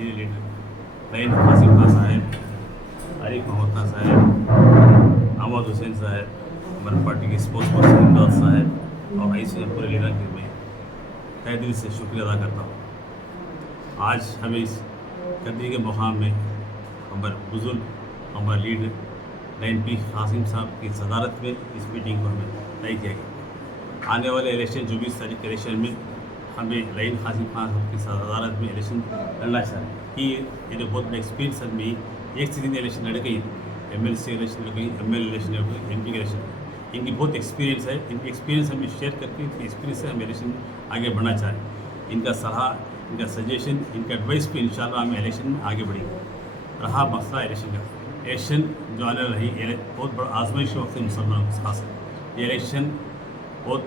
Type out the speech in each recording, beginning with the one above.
Senior leader लैन कासिम खान साहब, आरिफ मोहम्मद खान साहब, अहमद हुसैन साहब, हमारे पार्टी के स्पोर्ट्स पर्सन इमदाद साहब और ऐसे पूरे लीडर के मैं तहे दिल से शुक्रिया अदा करता हूँ। आज हमें इस कदरी के मुकाम में हमारे बुजुर्ग, हमारे लीडर लैन पी कासिम साहब की सदारत में इस मीटिंग को हमें तय किया गया। आने वाले इलेक्शन 24 तारीख के इलेक्शन में हमें लैन कासिम खान साहब की सदारत में इलेक्शन लड़ना चाहिए कि ये बहुत बड़ा एक्सपीरियंस है। मैं एक सीधी इलेक्शन लड़ गई, MLC इलेक्शन लड़ गई, ML इलेक्शन लड़ गई, MP इलेक्शन, इनकी बहुत एक्सपीरियंस है। इनकी एक्सपीरियंस हमें शेयर करके इनकी एक्सपीरियंस से हम इलेक्शन आगे बढ़ना चाहें। इनका सलाह, इनका सजेशन, इनका एडवाइस पे इंशाल्लाह हम इलेक्शन में आगे बढ़ेंगे। रहा मसला इलेक्शन का, इलेक्शन जो आने रही बहुत बड़ा आजमाइश वक्त है मुसलमानों के खास है। ये इलेक्शन बहुत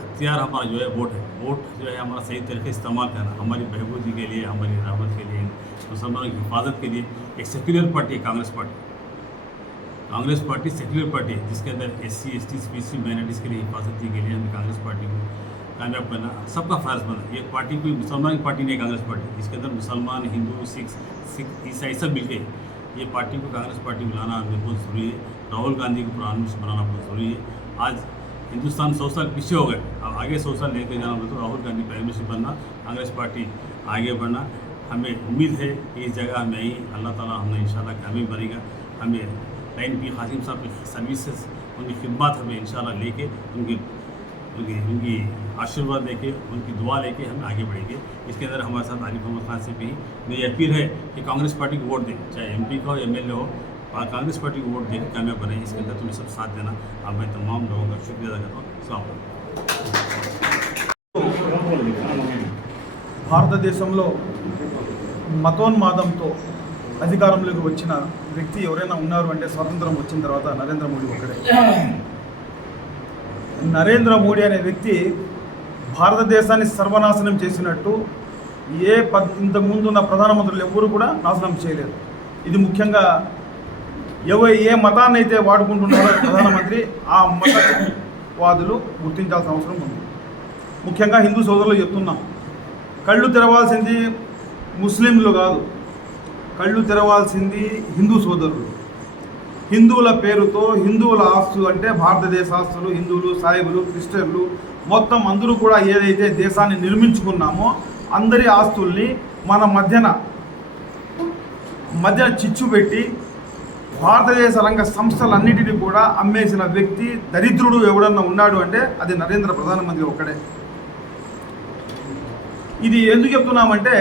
हथियार हमारा जो है वोट है, वोट जो है हमारा सही तरीके इस्तेमाल करना हमारी बहबूदी के लिए, हमारी रहमत के लिए, मुसलमानों की हिफाजत के लिए। एक सेक्युलर पार्टी है Congress party. Congress party secular party है जिसके अंदर SC ST BC माइनॉरिटीज़ के लिए हिफाजत के लिए हमें कांग्रेस पार्टी को कामयाब करना सबका फ़र्ज बना। ये पार्टी कोई मुसलमान की पार्टी नहीं, कांग्रेस पार्टी इसके अंदर मुसलमान, हिंदू, सिख ईसाई सब मिलके ये पार्टी को कांग्रेस पार्टी बनाना हमें बहुत ज़रूरी है। राहुल गांधी को प्रधानमंत्री बनाना बहुत ज़रूरी है। आज हिंदुस्तान 100 साल पीछे हो गए, अब आगे 100 साल लेकर जाना हो तो राहुल गांधी प्राइम मिनिस्टर बनना, कांग्रेस पार्टी आगे बढ़ना। हमें उम्मीद है कि इस जगह में ही अल्लाह ताला हमने इंशाल्लाह कामयाब बनेगा। हमें लैन पी कासिम साहब की सर्विसेज, उनकी खिदमत हमें इंशाल्लाह लेके उनकी आशीर्वाद लेके, उनकी दुआ लेके हम आगे बढ़ेंगे। इसके अंदर हमारे साथ आरिफ मोहम्मद खान से भी मेरी अपील है कि कांग्रेस पार्टी को वोट दें, चाहे MP का हो, MLA हो, और कांग्रेस पार्टी को वोट देकर कामयाब बने। इसके अंदर तुम्हें सब साथ देना। अब मैं तमाम लोगों का शुक्रिया अदा करता हूँ। భారతదేశంలో మతోన్మాదంతో అధికారంలోకి వచ్చిన వ్యక్తి ఎవరైనా ఉన్నారు అంటే స్వాతంత్రం వచ్చిన తర్వాత నరేంద్ర మోడీ ఒక్కడే. నరేంద్ర మోడీ అనే వ్యక్తి భారతదేశాన్ని సర్వనాశనం చేసినట్టు ఇంతకుముందు ఉన్న ప్రధానమంత్రులు ఎవరు కూడా నాశనం చేయలేదు. ఇది ముఖ్యంగా ఏ మతాన్ని అయితే వాడుకుంటున్నారో ప్రధానమంత్రి ఆ మతవాదులు గుర్తించాల్సిన అవసరం ఉంది. ముఖ్యంగా హిందూ సోదరులు చెప్తున్నాం, కళ్ళు తెరవాల్సింది ముస్లింలు కాదు, కళ్ళు తెరవాల్సింది హిందూ సోదరులు. హిందువుల పేరుతో హిందువుల ఆస్తులు అంటే భారతదేశ ఆస్తులు, హిందువులు, సాయిబులు, క్రిస్టియన్లు మొత్తం అందరూ కూడా ఏదైతే దేశాన్ని నిర్మించుకున్నామో అందరి ఆస్తుల్ని మన మధ్యన చిచ్చు పెట్టి భారతదేశ రంగ సంస్థలన్నిటినీ కూడా అమ్మేసిన వ్యక్తి దరిద్రుడు ఎవడన్నా ఉన్నాడు అంటే అది నరేంద్ర ప్రధానమంత్రి ఒక్కడే. ఇది ఎందుకు చెప్తున్నామంటే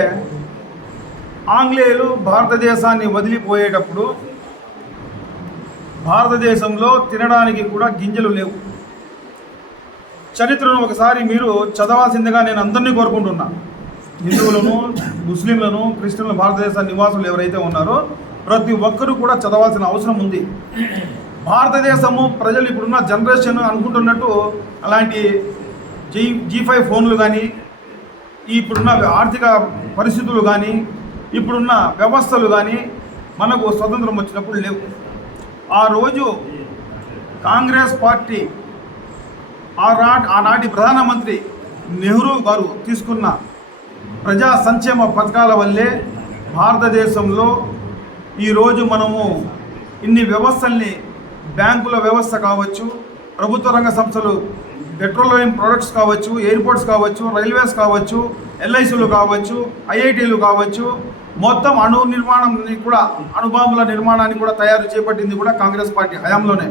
ఆంగ్లేయులు భారతదేశాన్ని వదిలిపోయేటప్పుడు భారతదేశంలో తినడానికి కూడా గింజలు లేవు. చరిత్రను ఒకసారి మీరు చదవాల్సిందిగా నేను అందరినీ కోరుకుంటున్నా. హిందువులను, ముస్లింలను, క్రిస్టియన్లు, భారతదేశ నివాసులు ఎవరైతే ఉన్నారో ప్రతి ఒక్కరూ కూడా చదవాల్సిన అవసరం ఉంది. భారతదేశము ప్రజలు ఇప్పుడున్న జనరేషన్ అనుకుంటున్నట్టు అలాంటి G5 ఫోన్లు కానీ, ఇప్పుడున్న ఆర్థిక పరిస్థితులు కానీ, ఇప్పుడున్న వ్యవస్థలు కానీ మనకు స్వతంత్రం వచ్చినప్పుడు లేవు. ఆ రోజు కాంగ్రెస్ పార్టీ ఆనాటి ప్రధానమంత్రి నెహ్రూ గారు తీసుకున్న ప్రజా సంక్షేమ పథకాల వల్లే భారతదేశంలో ఈరోజు మనము ఇన్ని వ్యవస్థల్ని, బ్యాంకుల వ్యవస్థ కావచ్చు, ప్రభుత్వ రంగ సంస్థలు, పెట్రోలియం ప్రొడక్ట్స్ కావచ్చు, ఎయిర్పోర్ట్స్ కావచ్చు, రైల్వేస్ కావచ్చు, LICలు కావచ్చు, IITలు కావచ్చు, మొత్తం నిర్మాణాన్ని కూడా, అణుబాంబుల నిర్మాణాన్ని కూడా తయారు చేపట్టింది కూడా కాంగ్రెస్ పార్టీ హయాంలోనే.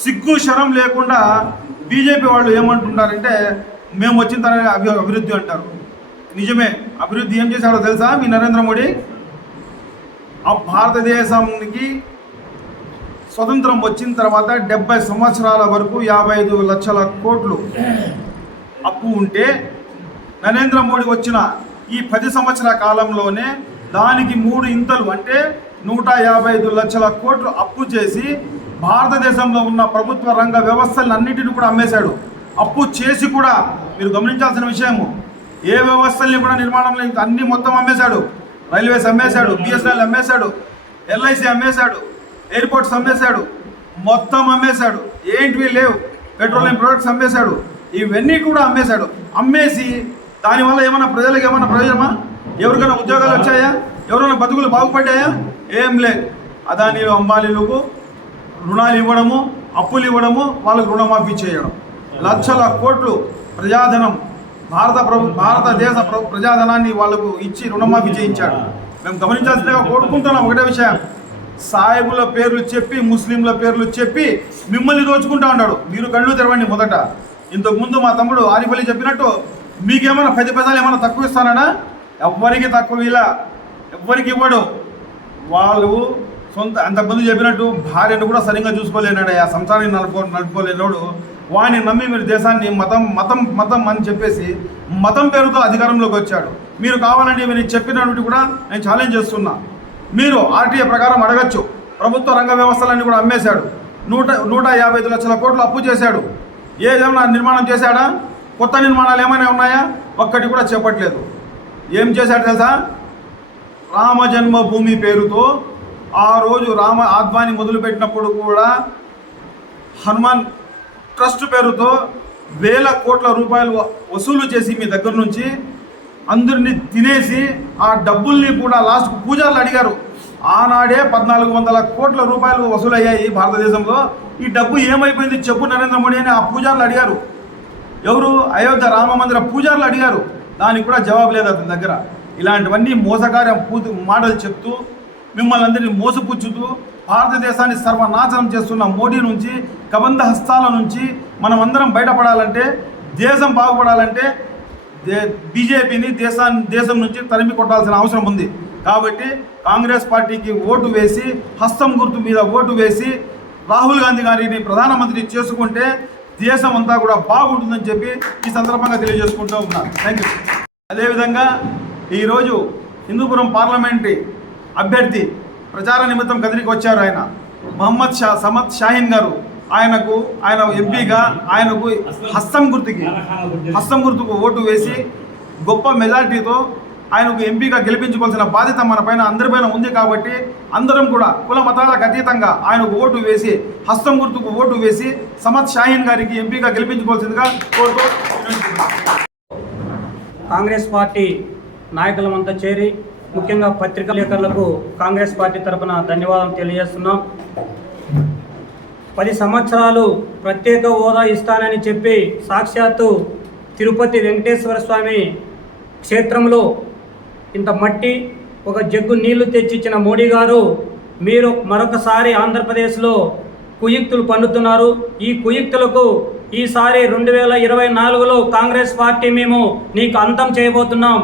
సిగ్గు శరం లేకుండా బీజేపీ వాళ్ళు ఏమంటున్నారంటే మేము వచ్చిన తర్వాత అభివృద్ధి అంటారు. నిజమే, అభివృద్ధి ఏం చేశాడో తెలుసా మీ నరేంద్ర మోడీ? ఆ భారతదేశానికి స్వతంత్రం వచ్చిన తర్వాత 70 సంవత్సరాల వరకు 55 లక్షల కోట్లు అప్పు ఉంటే నరేంద్ర మోడీ వచ్చిన ఈ 10 సంవత్సరాల కాలంలోనే దానికి 3 ఇంతలు అంటే 155 లక్షల కోట్లు అప్పు చేసి భారతదేశంలో ఉన్న ప్రభుత్వ రంగ వ్యవస్థలన్నిటిని కూడా అమ్మేశాడు. అప్పు చేసి కూడా మీరు గమనించాల్సిన విషయము, ఏ వ్యవస్థల్ని కూడా నిర్మాణం లేదు, అన్ని మొత్తం అమ్మేశాడు. రైల్వేస్ అమ్మేశాడు, BSNL అమ్మేశాడు, LIC అమ్మేశాడు, ఎయిర్పోర్ట్స్ అమ్మేశాడు, మొత్తం అమ్మేశాడు. ఏంటివి లేవు, పెట్రోలియం ప్రొడక్ట్స్ అమ్మేశాడు, ఇవన్నీ కూడా అమ్మేశాడు. అమ్మేసి దానివల్ల ఏమన్నా ప్రజలకు ఏమన్నా ప్రయోజనమా? ఎవరికైనా ఉద్యోగాలు వచ్చాయా? ఎవరైనా బతుకులు బాగుపడ్డాయా? ఏం లేదు. అదానీలు అంబానీలకు రుణాలు ఇవ్వడము, అప్పులు ఇవ్వడము, వాళ్ళకు రుణమాఫీ చేయడం, లక్షల కోట్లు ప్రజాధనం భారతదేశ ప్రజాధనాన్ని వాళ్ళకు ఇచ్చి రుణమాఫీ చేయించాడు. మేము గమనించాల్సిందిగా కోరుకుంటున్నాం ఒకటే విషయం, సాయిబుల పేర్లు చెప్పి, ముస్లింల పేర్లు చెప్పి మిమ్మల్ని దోచుకుంటా ఉన్నాడు. మీరు కళ్ళు తెరవండి. మొదట ఇంతకుముందు మా తమ్ముడు ఆరిఫ్ అలీ చెప్పినట్టు మీకేమైనా 10 పైసలు ఏమైనా తక్కువ ఇస్తానా? ఎవ్వరికి తక్కువ ఇలా ఎవ్వరికి ఇవ్వడు. వాళ్ళు సొంత అంతకుముందు చెప్పినట్టు భార్యను కూడా సరిగ్గా చూసుకోలేనాడు. ఆ సంసారాన్ని నడుపుకోలేనాడు. వాడిని నమ్మి మీరు దేశాన్ని మతం మతం మతం అని చెప్పేసి మతం పేరుతో అధికారంలోకి వచ్చాడు. మీరు కావాలంటే మీరు చెప్పినట్టు కూడా నేను ఛాలెంజ్ చేస్తున్నా. మీరు ఆర్టీఏ ప్రకారం అడగచ్చు. ప్రభుత్వ రంగ వ్యవస్థలన్నీ కూడా అమ్మేశాడు. 155 లక్షల కోట్లు అప్పు చేశాడు. ఏదైనా నిర్మాణం చేశాడా? కొత్త నిర్మాణాలు ఏమైనా ఉన్నాయా? ఒక్కటి కూడా చెప్పట్లేదు. ఏం చేశాడు తెలుసా? రామ జన్మభూమి పేరుతో ఆ రోజు రామ ఆద్వాని మొదలుపెట్టినప్పుడు కూడా హనుమాన్ ట్రస్ట్ పేరుతో వేల కోట్ల రూపాయలు వసూలు చేసి మీ దగ్గర నుంచి అందరినీ తినేసి ఆ డబ్బుల్ని కూడా లాస్ట్కు పూజారులు అడిగారు. ఆనాడే 1400 కోట్ల రూపాయలు వసూలయ్యాయి భారతదేశంలో. ఈ డబ్బు ఏమైపోయింది చెప్పు నరేంద్ర మోడీ అని ఆ పూజారులు అడిగారు. ఎవరు? అయోధ్య రామ మందిర పూజారులు అడిగారు. దానికి కూడా జవాబు లేదు అతని దగ్గర. ఇలాంటివన్నీ మోసకార్యం మాటలు చెప్తూ మిమ్మల్ని అందరినీ మోసపుచ్చుతూ భారతదేశాన్ని సర్వనాశనం చేస్తున్న మోడీ నుంచి, కబంధ హస్తాల నుంచి మనమందరం బయటపడాలంటే, దేశం బాగుపడాలంటే బీజేపీని దేశం నుంచి తరిమి కొట్టాల్సిన అవసరం ఉంది. కాబట్టి కాంగ్రెస్ పార్టీకి ఓటు వేసి, హస్తం గుర్తు మీద ఓటు వేసి రాహుల్ గాంధీ గారిని ప్రధానమంత్రి చేసుకుంటే దేశం అంతా కూడా బాగుంటుందని చెప్పి ఈ సందర్భంగా తెలియజేసుకుంటూ ఉన్నాను. Thank you. అదేవిధంగా ఈరోజు హిందూపురం పార్లమెంటరీ అభ్యర్థి ప్రచార నిమిత్తం కదిరికి వచ్చారు. ఆయన మహమ్మద్ సమద్ షాహీన్ గారు. ఆయన ఎంపీగా ఆయనకు హస్తం గుర్తుకు ఓటు వేసి గొప్ప మెజారిటీతో ఆయనకు ఎంపీగా గెలిపించుకోవాల్సిన బాధ్యత మన పైన అందరిపైన ఉంది. కాబట్టి అందరం కూడా కుల మతాలకు అతీతంగా ఆయనకు ఓటు వేసి, హస్తం గుర్తుకు ఓటు వేసి సమద్ షాహీన్ గారికి ఎంపీగా గెలిపించుకోవాల్సిందిగా కోరుతూ కాంగ్రెస్ పార్టీ నాయకులమంతా చేరి ముఖ్యంగా పత్రికా విలేకరులకు కాంగ్రెస్ పార్టీ తరఫున ధన్యవాదాలు తెలియజేస్తున్నాం. 10 సంవత్సరాలు ప్రత్యేక హోదా ఇస్తానని చెప్పి సాక్షాత్తు తిరుపతి వెంకటేశ్వర స్వామి క్షేత్రంలో ఇంత మట్టి, ఒక జగ్గు నీళ్లు తెచ్చిచ్చిన మోడీ గారు మీరు మరొకసారి ఆంధ్రప్రదేశ్లో కుయుక్తులు పన్నుతున్నారు. ఈ కుయుక్తులకు ఈసారి 2024లో కాంగ్రెస్ పార్టీ మేము నీకు అంతం చేయబోతున్నాం.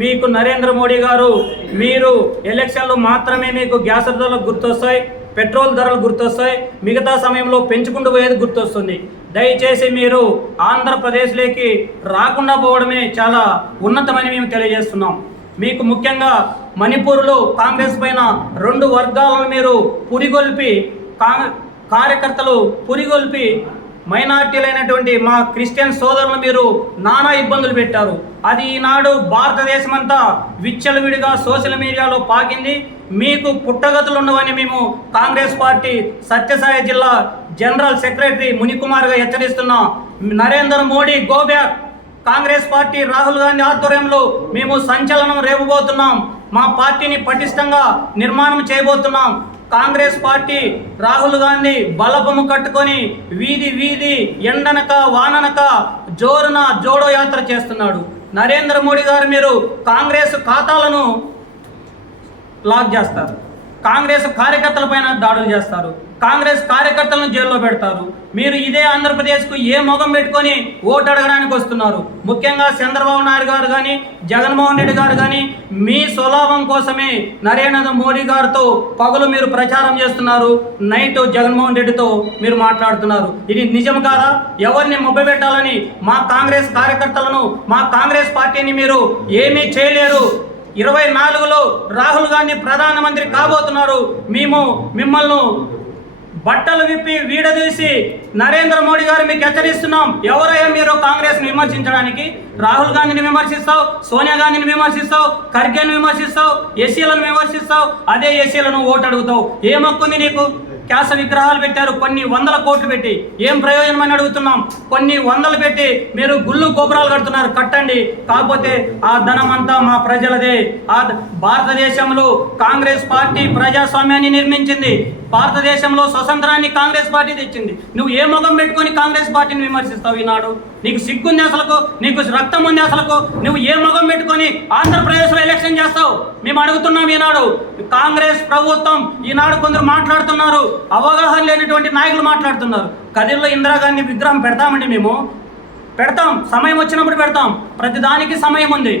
మీకు నరేంద్ర మోడీ గారు, మీరు ఎలక్షన్లు మాత్రమే మీకు గ్యాస్ ధరలు గుర్తొస్తాయి, పెట్రోల్ ధరలు గుర్తొస్తాయి, మిగతా సమయంలో పెంచుకుంటూ పోయేది గుర్తొస్తుంది. దయచేసి మీరు ఆంధ్రప్రదేశ్లోకి రాకుండా పోవడమే చాలా ఉన్నతమని మేము తెలియజేస్తున్నాం. మీకు ముఖ్యంగా మణిపూర్లో కాంగ్రెస్ పైన 2 వర్గాలను మీరు పురిగొల్పి, కార్యకర్తలు పురిగొల్పి మైనార్టీలైనటువంటి మా క్రిస్టియన్ సోదరులు మీరు నానా ఇబ్బందులు పెట్టారు. అది ఈనాడు భారతదేశం అంతా విచ్చలవిడిగా సోషల్ మీడియాలో పాకింది. మీకు పుట్టగతులు ఉండవని మేము కాంగ్రెస్ పార్టీ సత్యసాయి జిల్లా జనరల్ సెక్రటరీ మునికుమార్గా హెచ్చరిస్తున్నాం. Narendra Modi go back. Congress party Rahul Gandhi ఆధ్వర్యంలో మేము సంచలనం రేపబోతున్నాం. మా పార్టీని పటిష్టంగా నిర్మాణం చేయబోతున్నాం. కాంగ్రెస్ పార్టీ రాహుల్ గాంధీ బలపము కట్టుకొని వీధి వీధి ఎండనక వాననక జోరున జోడో యాత్ర చేస్తున్నాడు. నరేంద్ర మోడీ గారు మీరు కాంగ్రెస్ ఖాతాలను లాక్ చేస్తారు, కాంగ్రెస్ కార్యకర్తల పైన దాడులు చేస్తారు, కాంగ్రెస్ కార్యకర్తలను జైల్లో పెడతారు. మీరు ఇదే ఆంధ్రప్రదేశ్కు ఏ మొగం పెట్టుకొని ఓటు అడగడానికి వస్తున్నారు? ముఖ్యంగా చంద్రబాబు నాయుడు గారు కానీ, జగన్మోహన్ రెడ్డి గారు కానీ మీ స్వలాభం కోసమే నరేంద్ర మోడీ గారితో పగలు మీరు ప్రచారం చేస్తున్నారు, నైట్ జగన్మోహన్ రెడ్డితో మీరు మాట్లాడుతున్నారు. ఇది నిజం కాదా? ఎవరిని మొబ్బెట్టాలని మా కాంగ్రెస్ కార్యకర్తలను, మా కాంగ్రెస్ పార్టీని మీరు ఏమీ చేయలేరు. 24లో రాహుల్ గాంధీ ప్రధానమంత్రి కాబోతున్నారు. మేము మిమ్మల్ని బట్టలు విప్పి వీడదీసి నరేంద్ర మోడీ గారు మీకు హెచ్చరిస్తున్నాం. ఎవరయ్యా మీరు కాంగ్రెస్ని విమర్శించడానికి? రాహుల్ గాంధీని విమర్శిస్తావు, సోనియా గాంధీని విమర్శిస్తావు, ఖర్గేను విమర్శిస్తావు, ఎస్సీలను విమర్శిస్తావు, అదే ఎస్సీలను ఓటు అడుగుతావు. ఏమొక్కుంది నీకు? క్యాస విగ్రహాలు పెట్టారు, కొన్ని వందల కోట్లు పెట్టి. ఏం ప్రయోజనం అని అడుగుతున్నాం. కొన్ని వందలు పెట్టి మీరు గుళ్ళు గోపురాలు కడుతున్నారు, కట్టండి. కాకపోతే ఆ ధనం అంతా మా ప్రజలదే. భారతదేశంలో కాంగ్రెస్ పార్టీ ప్రజాస్వామ్యాన్ని నిర్మించింది. భారతదేశంలో స్వతంత్రాన్ని కాంగ్రెస్ పార్టీ తెచ్చింది. నువ్వు ఏ ముఖం పెట్టుకొని కాంగ్రెస్ పార్టీని విమర్శిస్తావు ఈనాడు? నీకు సిగ్గుంది అసలుకు? నీకు రక్తం ఉంది అసలుకు? నువ్వు ఏ ముఖం పెట్టుకొని ఆంధ్రప్రదేశ్లో ఎలక్షన్ చేస్తావు? మేము అడుగుతున్నాం. ఈనాడు కాంగ్రెస్ ప్రభుత్వం, ఈనాడు కొందరు మాట్లాడుతున్నారు, అవగాహన లేనటువంటి నాయకులు మాట్లాడుతున్నారు. కదిర్లో ఇందిరాగాంధీ విగ్రహం పెడతామండి, మేము పెడతాం, సమయం వచ్చినప్పుడు పెడతాం. ప్రతిదానికి సమయం ఉంది.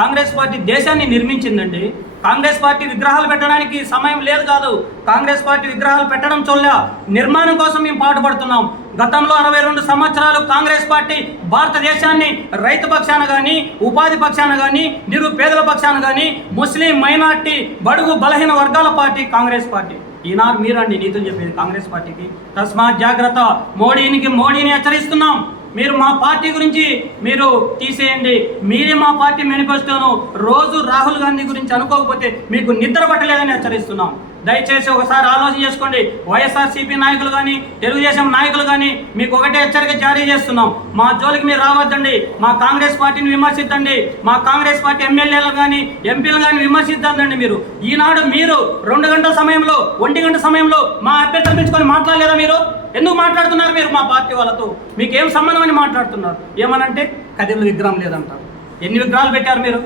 కాంగ్రెస్ పార్టీ దేశాన్ని నిర్మించిందండి. కాంగ్రెస్ పార్టీ విగ్రహాలు పెట్టడానికి సమయం లేదు కాదు. కాంగ్రెస్ పార్టీ విగ్రహాలు పెట్టడం చూడలే, నిర్మాణం కోసం మేము పాటుపడుతున్నాం. గతంలో 62 సంవత్సరాలు కాంగ్రెస్ పార్టీ భారతదేశాన్ని రైతు పక్షాన కానీ, ఉపాధి పక్షాన కానీ, నిరుపేదల పక్షాన కానీ, ముస్లిం మైనార్టీ బడుగు బలహీన వర్గాల పార్టీ కాంగ్రెస్ పార్టీ. ఈనాడు మీరండి నీతులు చెప్పేది కాంగ్రెస్ పార్టీకి. తస్మాత్ జాగ్రత్త. మోడీని హెచ్చరిస్తున్నాం. మీరు మా పార్టీ గురించి మీరు తీసేయండి. మీరే మా పార్టీ మేనిఫెస్టోను రోజు రాహుల్ గాంధీ గురించి అనుకోకపోతే మీకు నిద్ర పట్టలేదని హెచ్చరిస్తున్నాం. దయచేసి ఒకసారి ఆలోచన చేసుకోండి. వైఎస్ఆర్సీపీ నాయకులు కానీ, తెలుగుదేశం నాయకులు కానీ మీకు ఒకటే హెచ్చరిక జారీ చేస్తున్నాం. మా జోలికి మీరు రావద్దండి. మా కాంగ్రెస్ పార్టీని విమర్శిద్దండి. మా కాంగ్రెస్ పార్టీ ఎమ్మెల్యేలు కానీ, ఎంపీలు కానీ విమర్శిద్దండి. మీరు ఈనాడు మీరు 2 గంటల సమయంలో, 1 గంట సమయంలో మా అభ్యర్థులు పెంచుకొని మాట్లాడలేదా? మీరు ఎందుకు మాట్లాడుతున్నారు? మీరు మా పార్టీ వాళ్ళతో మీకేం సంబంధం అని మాట్లాడుతున్నారు. ఏమనంటే కదిర్లు విగ్రహం లేదంటారు. ఎన్ని విగ్రహాలు పెట్టారు మీరు?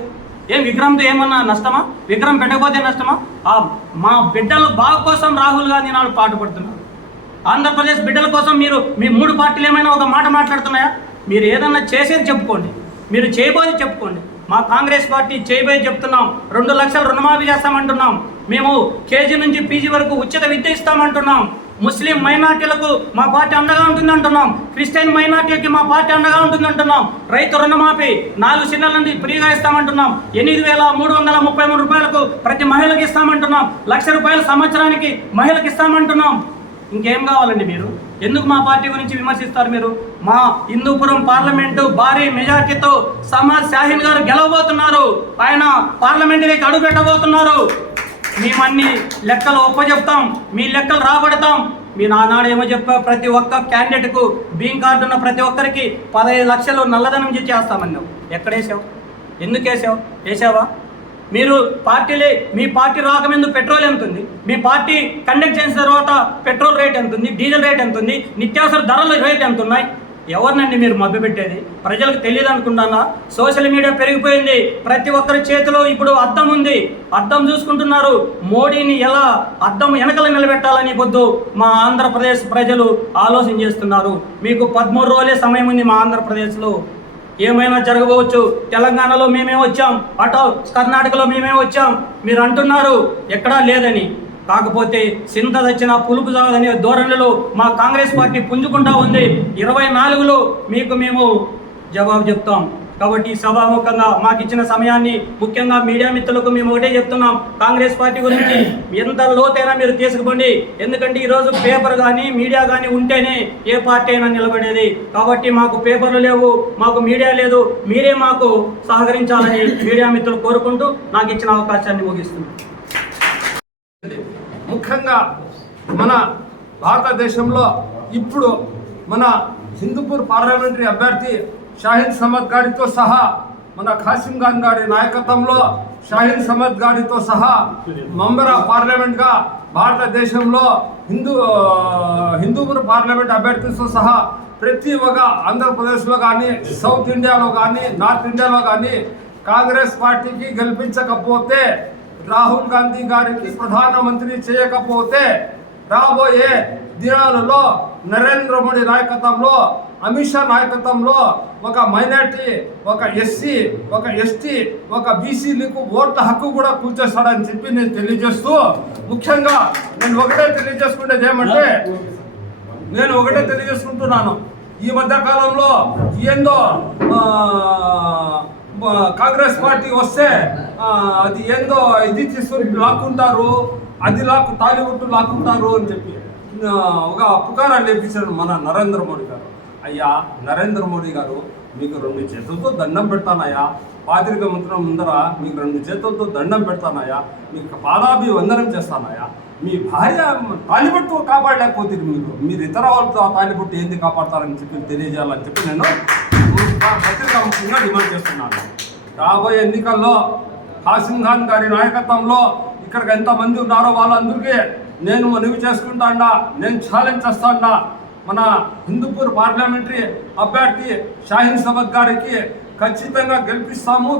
ఏం విగ్రహంతో ఏమన్నా నష్టమా? విగ్రహం పెట్టకపోతే నష్టమా? మా బిడ్డల బాగు కోసం రాహుల్ గాంధీ నాడు పాటుపడుతున్నారు. ఆంధ్రప్రదేశ్ బిడ్డల కోసం మీరు మీ 3 పార్టీలు ఏమైనా ఒక మాట మాట్లాడుతున్నాయా? మీరు ఏదన్నా చేసేది చెప్పుకోండి, మీరు చేయబోయేది చెప్పుకోండి. మా కాంగ్రెస్ పార్టీ చేయబోయేది చెప్తున్నాం. 2 లక్షల రుణమాఫీ చేస్తామంటున్నాం. మేము కేజీ నుంచి పీజీ వరకు ఉచిత విద్య ఇస్తామంటున్నాం. ముస్లిం మైనార్టీలకు మా పార్టీ అండగా ఉంటుంది అంటున్నాం. క్రిస్టియన్ మైనార్టీలకి మా పార్టీ అండగా ఉంటుంది అంటున్నాం. రైతు రుణమాఫీ 4 చిన్నల నుండి ఫ్రీగా ఇస్తామంటున్నాం. 8,333 రూపాయలకు ప్రతి మహిళకి ఇస్తామంటున్నాం. 1,00,000 రూపాయలు సంవత్సరానికి మహిళకి ఇస్తామంటున్నాం. ఇంకేం కావాలండి? మీరు ఎందుకు మా పార్టీ గురించి విమర్శిస్తారు? మీరు మా హిందూపురం పార్లమెంటు భారీ మెజార్టీతో సమాజ్ షాహీన్ గారు గెలవబోతున్నారు. ఆయన పార్లమెంటుకి అడుగు పెట్టబోతున్నారు. మేమన్ని లెక్కలు ఒప్పచెప్తాం, మీ లెక్కలు రాబడతాం. మీ నానాడు ఏమో చెప్పా, ప్రతి ఒక్క క్యాండిడేట్కు బీయింగ్ కార్డు ఉన్న ప్రతి ఒక్కరికి 15 లక్షలు నల్లధనం చేస్తామన్నావు. ఎక్కడేసావు? ఎందుకు వేసావా? మీరు మీ పార్టీ రాకముందు పెట్రోల్ ఎంత ఉంది? మీ పార్టీ కండక్ట్ చేసిన తర్వాత పెట్రోల్ రేట్ ఎంత ఉంది? డీజిల్ రేట్ ఎంత ఉంది? నిత్యావసర ధరల రేట్ ఎంత ఉన్నాయి? ఎవరినండి మీరు మభ్యపెట్టేది? ప్రజలకు తెలియదు అనుకుంటానా? సోషల్ మీడియా పెరిగిపోయింది. ప్రతి ఒక్కరి చేతిలో ఇప్పుడు అద్దం ఉంది, అద్దం చూసుకుంటున్నారు. మోడీని ఎలా అద్దం వెనకల నిలబెట్టాలని పొద్దు మా ఆంధ్రప్రదేశ్ ప్రజలు ఆలోచన చేస్తున్నారు. మీకు 13 రోజులే సమయం ఉంది. మా ఆంధ్రప్రదేశ్లో ఏమైనా జరగవచ్చు. తెలంగాణలో మేమే వచ్చాం, అటో కర్ణాటకలో మేమే వచ్చాం. మీరు అంటున్నారు ఎక్కడా లేదని. కాకపోతే సింత తెచ్చిన పులుపు సాగదనే ధోరణిలో మా కాంగ్రెస్ పార్టీ పుంజుకుంటా ఉంది. 24లో మీకు మేము జవాబు చెప్తాం. కాబట్టి సభాముఖంగా మాకు ఇచ్చిన సమయాన్ని, ముఖ్యంగా మీడియా మిత్రులకు మేము ఒకటే చెప్తున్నాం. కాంగ్రెస్ పార్టీ గురించి ఎంత లోతైనా మీరు తీసుకుపోండి. ఎందుకంటే ఈరోజు పేపర్ కానీ, మీడియా కానీ ఉంటేనే ఏ పార్టీ అయినా నిలబడేది. కాబట్టి మాకు పేపర్లు లేవు, మాకు మీడియా లేదు. మీరే మాకు సహకరించాలని మీడియా మిత్రులు కోరుకుంటూ నాకు ఇచ్చిన అవకాశాన్ని ముగిస్తున్నాను. ముఖ్యంగా మన భారతదేశంలో ఇప్పుడు మన హిందూపూర్ పార్లమెంటరీ అభ్యర్థి షాహీన్ సమద్ గారితో సహా, మన ఖాసిం ఖాన్ గారి నాయకత్వంలో షాహీన్ సమద్ గారితో సహా మెంబర్ ఆఫ్ పార్లమెంట్గా భారతదేశంలో హిందూపూర్ పార్లమెంట్ అభ్యర్థితో సహా ప్రతి ఒక్క ఆంధ్రప్రదేశ్లో కానీ, సౌత్ ఇండియాలో కానీ, నార్త్ ఇండియాలో కానీ కాంగ్రెస్ పార్టీకి గెలిపించకపోతే, రాహుల్ గాంధీ గారికి ప్రధానమంత్రి చేయకపోతే రాబోయే దినాలలో నరేంద్ర మోడీ నాయకత్వంలో, అమిత్ షా నాయకత్వంలో ఒక మైనార్టీ, ఒక ఎస్సీ, ఒక ఎస్టీ, ఒక బీసీలకు ఓట్ల హక్కు కూడా కూర్చేస్తాడని చెప్పి నేను తెలియజేస్తూ, ముఖ్యంగా నేను ఒకటే తెలియజేసుకుంటున్నాను. ఈ మధ్య కాలంలో ఏందో కాంగ్రెస్ పార్టీ వస్తే అది ఏందో ఇది తీసుకొని లాక్కుంటారు, అది టాలీవుడ్ లాక్కుంటారు అని చెప్పి ఒక పుకారాన్ని లేపించారు మన నరేంద్ర మోడీ గారు. అయ్యా నరేంద్ర మోడీ గారు, మీకు 2 చేతులతో దండం పెడతానయ్యా. పాత్రిక మంత్రం ముందర మీకు 2 చేతులతో దండం పెడతానయ్యా. మీకు పాదాభివందనం చేస్తానయ్యా. మీ భార్య తాలిబొట్టు కాపాడలేకపోతే మీరు ఇతర వాళ్ళతో ఆ తాలిబొట్టు ఏంది కాపాడతారని చెప్పి తెలియజేయాలని చెప్పి నేను పత్రికాముఖంగా డిమాండ్ చేస్తున్నాను. రాబోయే ఎన్నికల్లో కాసిం ఖాన్ గారి నాయకత్వంలో ఇక్కడికి ఎంతమంది ఉన్నారో వాళ్ళందరికీ నేను మనవి చేసుకుంటాడా, నేను ఛాలెంజ్ చేస్తాడా, మన హిందూపూర్ పార్లమెంటరీ అభ్యర్థి షాహీన్ సమద్ గారికి ఖచ్చితంగా గెలిపిస్తాము.